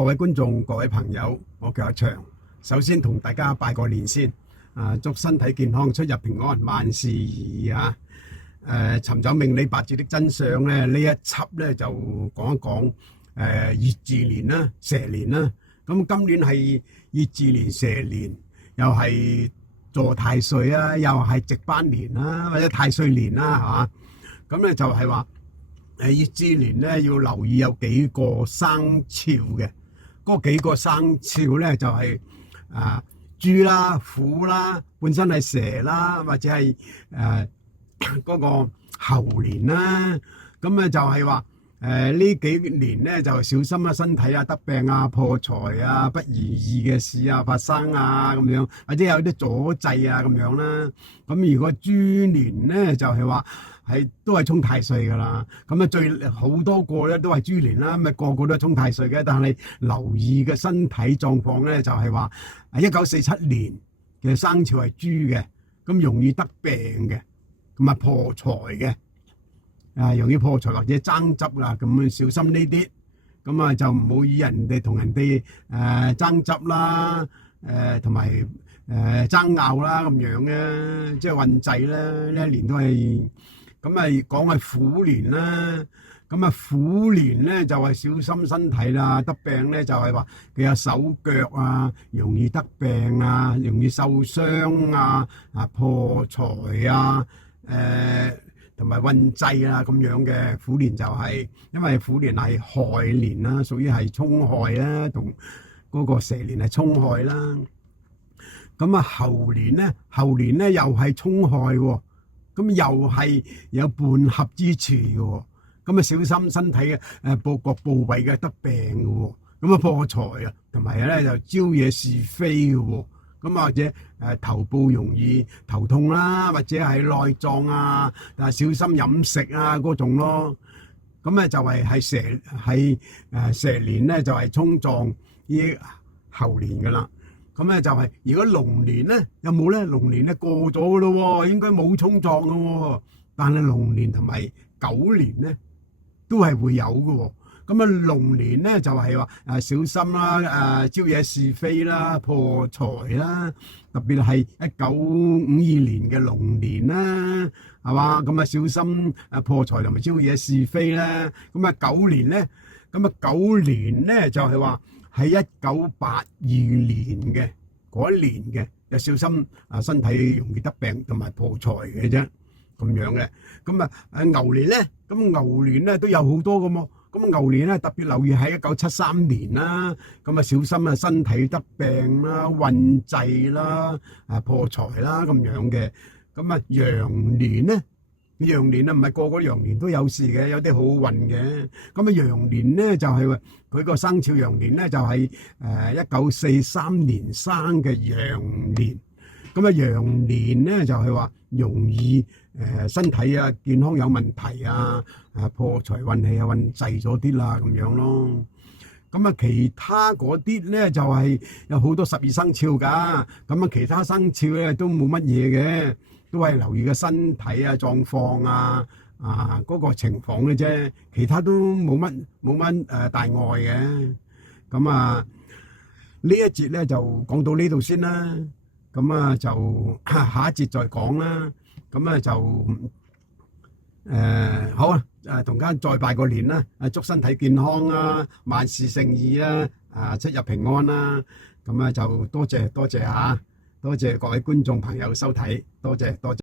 各位觀眾、各位朋友，我叫阿祥。首先同大家拜個年先，祝身體健康、出入平安、萬事如意啊！尋找命理八字的真相咧，呢一輯咧就講一講乙巳年啦、蛇年啦。咁今年係乙巳年、蛇年，又係坐太歲啊，又係值班年啦，或者太歲年啦，係嘛？咁咧就係話乙巳年咧要留意有幾個生肖嘅，嗰幾個生肖咧就係豬啦、虎啦，本身係蛇啦，或者係嗰個猴年啦。咁咧就係話呢幾年咧就小心啊，身體啊得病啊、破財啊、不如意嘅事啊發生啊咁樣，或者有啲阻滯啊咁樣啦。咁如果豬年咧就係話都係沖太歲噶啦。咁啊最好多個咧都係豬年啦，咁個個都係沖太歲嘅。但係留意嘅身體狀況咧就係話1947年嘅生肖係豬嘅，咁容易得病嘅，咁啊破財嘅。容易破財或者爭執啦，咁小心呢啲，咁啊就唔好以人哋同人哋爭執啦，同埋爭拗啦咁樣嘅，即係運滯啦。呢一年都係咁啊，講係虎年啦。咁啊虎年咧就係小心身體啦，得病咧就係話佢有手腳啊，容易得病啊，容易受傷啊，破財啊，同埋運滯啊咁樣嘅。虎年就係因為虎年係亥年啦，屬於係沖害啦，同嗰個蛇年係沖害啦。咁啊猴年咧又係沖害喎，咁又係有半合之處嘅喎。咁啊小心身體嘅各部位嘅得病嘅喎，咁啊破財啊，同埋咧就招惹是非嘅喎。咁或者頭部容易頭痛啦，或者係內臟啊，小心飲食啊嗰種咯。咁咧就係蛇年咧就係衝撞呢猴年噶啦。咁咧就係如果龍年咧有冇咧？龍年咧過咗噶咯喎，應該冇衝撞噶喎。但係龍年同埋狗年咧都係會有噶喎。咁啊龍年咧就係話小心啦，招惹是非啦，破財啦，特別係1952年嘅龍年啦，係嘛？咁啊小心破財同埋招惹是非啦。咁啊狗年咧就係話係1982年嘅嗰一年嘅，就小心身體容易得病同埋破財嘅啫，咁樣嘅。咁牛年咧，咁牛年咧都有好多嘅喎。咁牛年咧特別留意喺1973年啦，咁啊小心身體得病啦、運滯啦、破財啦咁樣嘅。咁啊羊年咧唔係個個羊年都有事嘅，有啲好運嘅。咁啊羊年咧就係佢個生肖羊年咧就係1943年生嘅羊年。咁啊羊年咧就係話容易身體健康有問題破財運氣運滯咗啲啦咁樣咯。咁啊其他嗰啲咧就係有好多12生肖噶，咁其他生肖咧都冇乜嘢嘅，都係留意個身體狀況嗰個情況嘅啫，其他都冇乜大礙嘅。咁呢一節咧就講到呢度先啦。咁就下一節再講啦。咁就好啊！同家再拜個年啦，祝身體健康萬事勝意出入平安啦。咁就多謝各位觀眾朋友收睇，多謝。